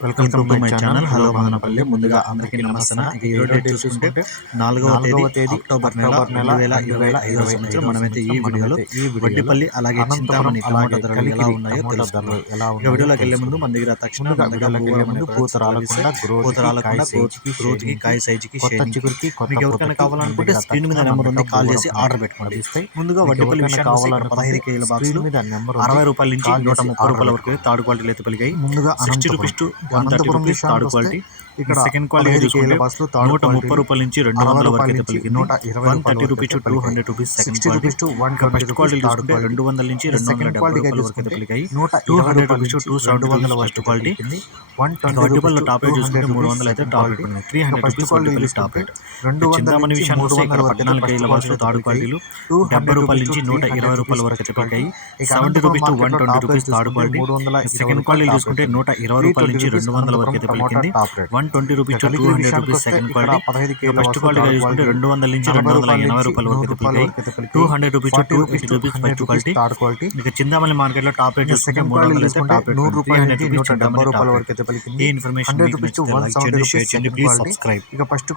Welcome to my channel hello Madanapalle ముందుగా అందరికీ నమస్తే. ఇక ఈ రోజు డేట్ చూసుకుంటే నాలుగవ తేదీ అక్టోబర్ నెల. రెండు వేల ఇరవై ఐదవ సంవత్సరం మనమైతే ఈ వీడియోలో వడ్డిపల్లి అలాగే చింతామణి టమాటా ధరలు ఎలా ఉన్నాయో తెలుసుకుందాం ఇక వీడియోలోకి వెళ్ళే ముందు మన దగ్గర తక్షణ వెళ్ళే ముందు పూత రాలకుండా growth పూత రాలకుండా కాయ size కి, గ్రోత్కి కాయ సైజ్కి చిగురికి మీకు ఎవరికైనా కావాలనుకుంటే స్క్రీన్ మీద నెంబర్ ఉంది కాల్ చేసి ఆర్డర్ పెట్టుకోండి. ముందుగా వడ్డిపల్లి ఇక్కడ కావాలనుకుంటే పదహైదు కేజీల స్క్రీన్ మీద నెంబర్. అరవై రూపాయల నుంచి నూట ముప్పై రూపాయల వరకు థర్డ్ క్వాలిటీలు అయితే పలికాయి ముందుగా sixty rupees to one thirty rupees third quality. ఇక్కడ సెకండ్ క్వాలిటీ థర్డ్ నూట ముప్పై రూపాయల నుంచి రెండు వందల వరకు రూపాయల అయితే పలికింది నూట వన్ రూపాయల thirty rupees to. Hundred rupees second 60 quality. First quality quality. రెండు వందల నుంచి రెండు వందల డెబ్బై రూపాయల వరకు అయితే పలికాయి టూ హండ్రెడ్ రూపాయల రూపీస్ టూ సెవెంటీ వందల first quality. One twenty rupees top rate చూసుకుంటే మూడు వందలు అయితే టాప్ రేట్ పడింది three hundred rupees Vaddipalli top rate రెండు విషయానికి మూడు వస్తే ఇక్కడ పద్నాలుగు కేజీల బస్సులు థర్డ్ క్వాలిటీలు డెబ్బై రూపాయల నుంచి నూట ఇరవై రూపాయల వరకు అయితే పలికాయి seventy rupees to one twenty rupees third quality second quality చూసుకుంటే నూట ఇరవై రూపాయల నుంచి రెండు వందల వరకు అయితే పలికింది. One twenty rupees to hundred rupees second quality first quality చూసుకుంటే రెండు వందల నుంచి రెండు వందల ఎనభై రూపాయల వరకు అయితే పలికాయి. Two hundred rupees to two eighty rupees first quality third quality ఇక చింతామణి మార్కెట్లో టాప్ రేట్ చూసుకుంటే మూడు వందలు టాప్ రేట్ నూరు రూపాయల నూట డెబ్బై రూపాయల వరకు అయితే పలికింది. ఈ ఇన్ఫర్మేషన్ చేయండి. షేర్ ప్లీజ్ సబ్స్క్రైబ్ ఇక ఫస్ట్